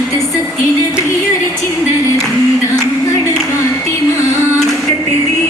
ലോകത്ത് സത്യനബിയൊരു ചിന്തന വൃന്ദാണ് ഫാത്തിമ തെരി